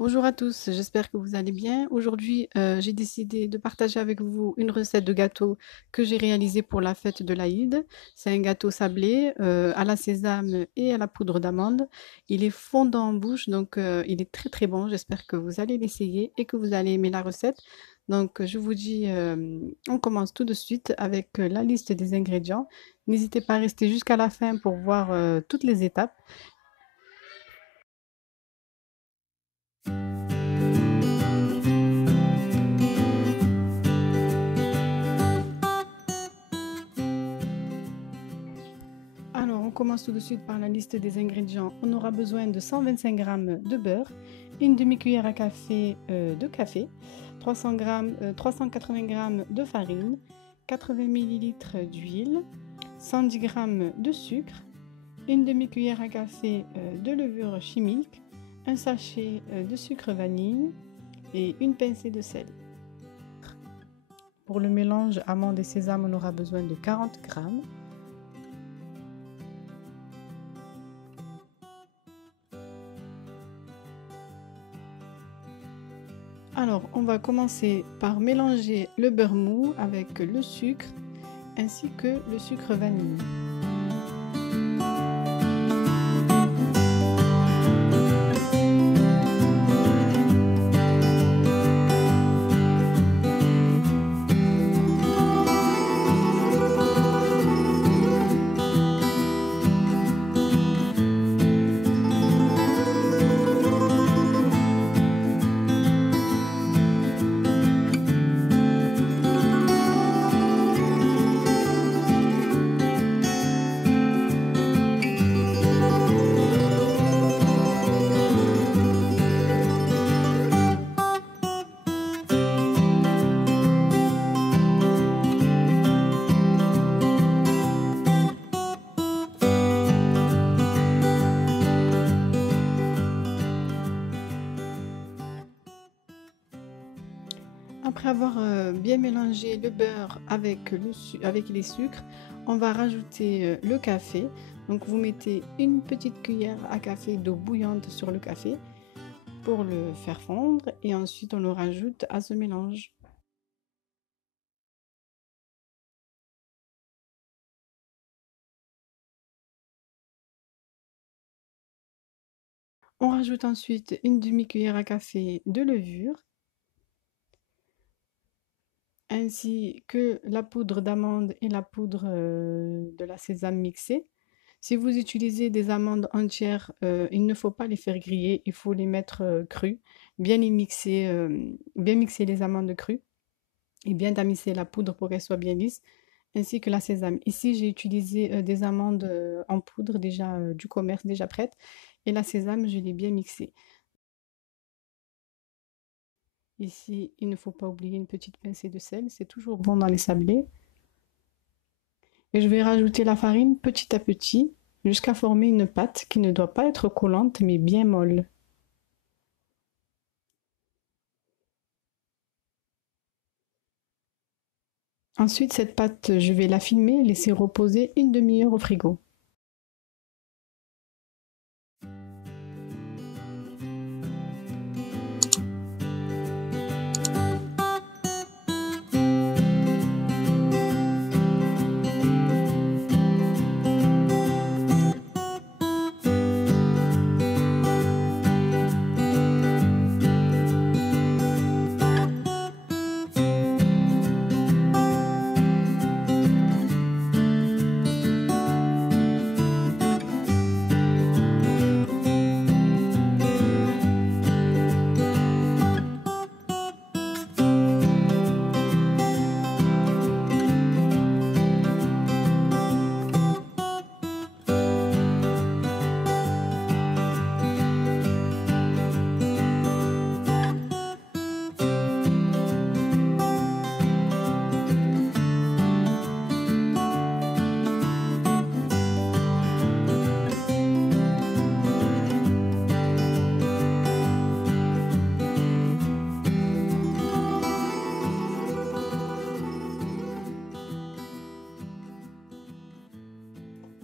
Bonjour à tous, j'espère que vous allez bien. Aujourd'hui, j'ai décidé de partager avec vous une recette de gâteau que j'ai réalisé pour la fête de l'Aïd. C'est un gâteau sablé à la sésame et à la poudre d'amande. Il est fondant en bouche, donc il est très très bon. J'espère que vous allez l'essayer et que vous allez aimer la recette. Donc, je vous dis, on commence tout de suite avec la liste des ingrédients. N'hésitez pas à rester jusqu'à la fin pour voir toutes les étapes. Alors, on commence tout de suite par la liste des ingrédients. On aura besoin de 125 g de beurre, une demi-cuillère à café de café, 380 g de farine, 80 ml d'huile, 110 g de sucre, une demi-cuillère à café de levure chimique, un sachet de sucre vanille et une pincée de sel. Pour le mélange amandes et sésame, on aura besoin de 40 g. Alors, on va commencer par mélanger le beurre mou avec le sucre ainsi que le sucre vanille. Après avoir bien mélangé le beurre avec les sucres, on va rajouter le café. Donc vous mettez une petite cuillère à café d'eau bouillante sur le café pour le faire fondre et ensuite on le rajoute à ce mélange. On rajoute ensuite une demi-cuillère à café de levure ainsi que la poudre d'amande et la poudre de la sésame mixée. Si vous utilisez des amandes entières, il ne faut pas les faire griller, il faut les mettre crues, bien mixer les amandes crues et bien tamiser la poudre pour qu'elle soit bien lisse, ainsi que la sésame. Ici, j'ai utilisé des amandes en poudre déjà du commerce, déjà prêtes, et la sésame, je l'ai bien mixée. Ici, il ne faut pas oublier une petite pincée de sel, c'est toujours bon dans les sablés. Et je vais rajouter la farine petit à petit jusqu'à former une pâte qui ne doit pas être collante mais bien molle. Ensuite, cette pâte, je vais la filmer, laisser reposer une demi-heure au frigo.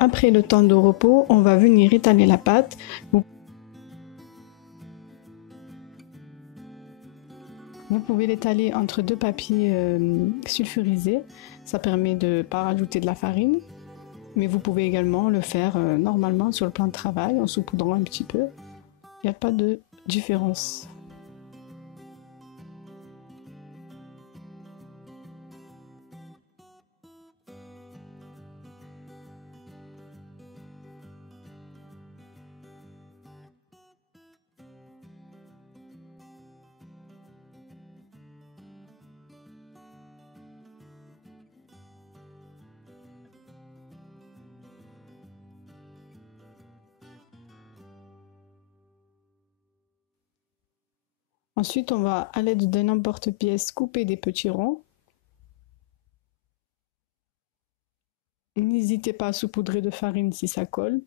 Après le temps de repos, on va venir étaler la pâte. Vous pouvez l'étaler entre deux papiers sulfurisés. Ça permet de ne pas rajouter de la farine. Mais vous pouvez également le faire normalement sur le plan de travail en saupoudrant un petit peu. Il n'y a pas de différence. Ensuite, on va, à l'aide d'un emporte-pièce, couper des petits ronds. N'hésitez pas à saupoudrer de farine si ça colle.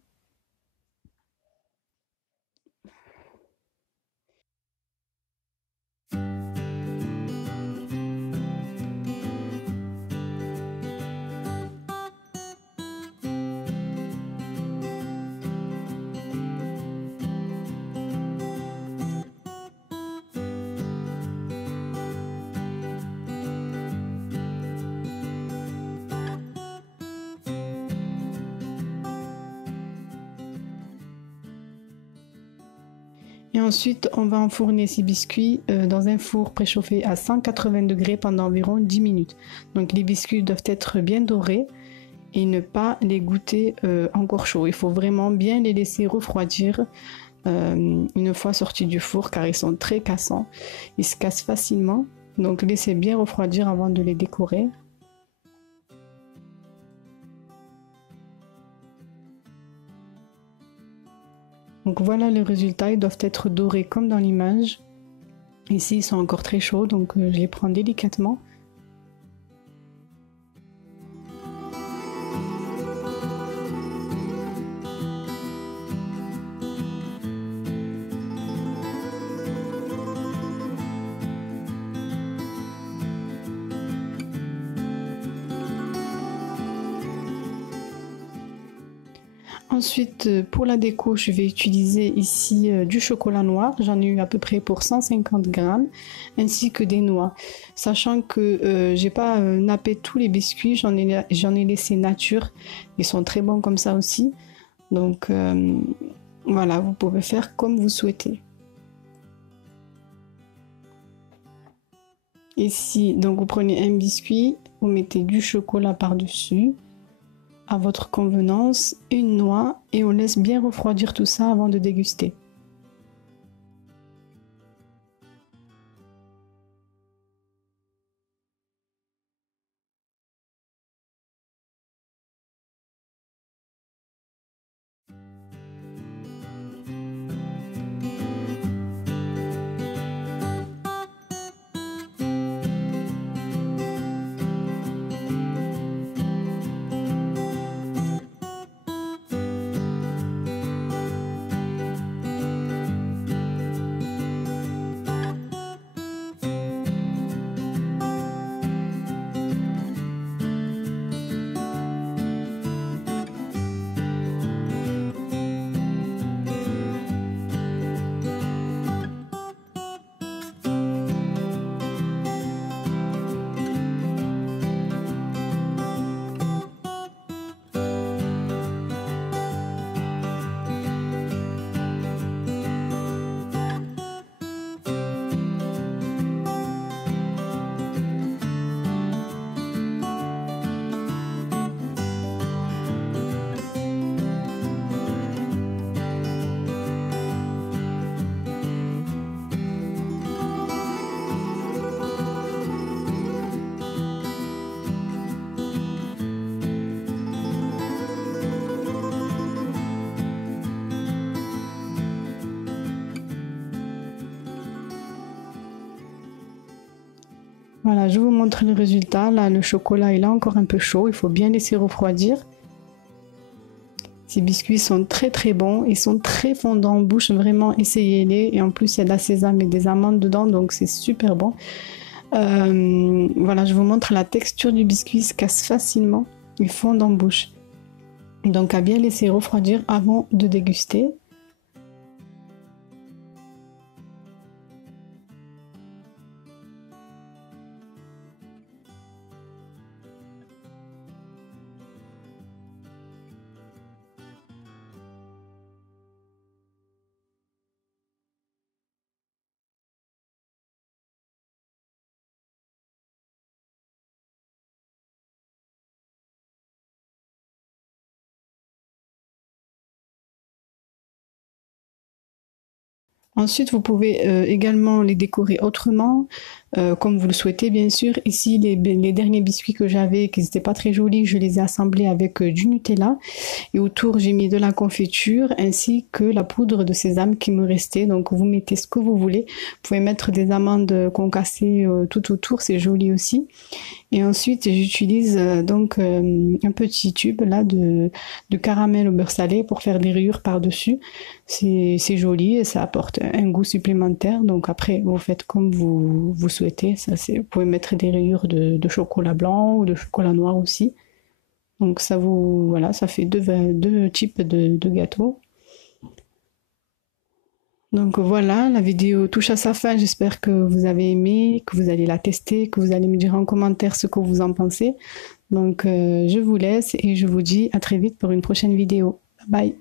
Et ensuite, on va enfourner ces biscuits dans un four préchauffé à 180 degrés pendant environ 10 minutes. Donc les biscuits doivent être bien dorés et ne pas les goûter encore chauds. Il faut vraiment bien les laisser refroidir une fois sortis du four car ils sont très cassants. Ils se cassent facilement. Donc laissez bien refroidir avant de les décorer. Donc voilà les résultats, ils doivent être dorés comme dans l'image. Ici ils sont encore très chauds donc je les prends délicatement. Ensuite, pour la déco, je vais utiliser ici du chocolat noir. J'en ai eu à peu près pour 150 grammes, ainsi que des noix. Sachant que j'ai pas nappé tous les biscuits, j'en ai laissé nature. Ils sont très bons comme ça aussi. Donc voilà, vous pouvez faire comme vous souhaitez. Ici, donc vous prenez un biscuit, vous mettez du chocolat par-dessus. À votre convenance, une noix et on laisse bien refroidir tout ça avant de déguster. Voilà, je vous montre le résultat. Là, le chocolat est encore un peu chaud. Il faut bien laisser refroidir. Ces biscuits sont très très bons. Ils sont très fondants en bouche. Vraiment, essayez-les. Et en plus, il y a de la sésame et des amandes dedans. Donc, c'est super bon. Voilà, je vous montre la texture du biscuit. Il se casse facilement. Il fond en bouche. Donc, à bien laisser refroidir avant de déguster. Ensuite, vous pouvez également les décorer autrement, comme vous le souhaitez, bien sûr. Ici, les derniers biscuits que j'avais, qui n'étaient pas très jolis, je les ai assemblés avec du Nutella. Et autour, j'ai mis de la confiture ainsi que la poudre de sésame qui me restait. Donc, vous mettez ce que vous voulez. Vous pouvez mettre des amandes concassées tout autour, c'est joli aussi. Et ensuite, j'utilise donc un petit tube là de caramel au beurre salé pour faire des rayures par-dessus. C'est joli et ça apporte un goût supplémentaire. Donc après, vous faites comme vous souhaitez. Ça, vous pouvez mettre des rayures de chocolat blanc ou de chocolat noir aussi. Donc ça vous, voilà, ça fait deux types de gâteaux. Donc voilà, la vidéo touche à sa fin. J'espère que vous avez aimé, que vous allez la tester, que vous allez me dire en commentaire ce que vous en pensez. Donc je vous laisse et je vous dis à très vite pour une prochaine vidéo. Bye bye.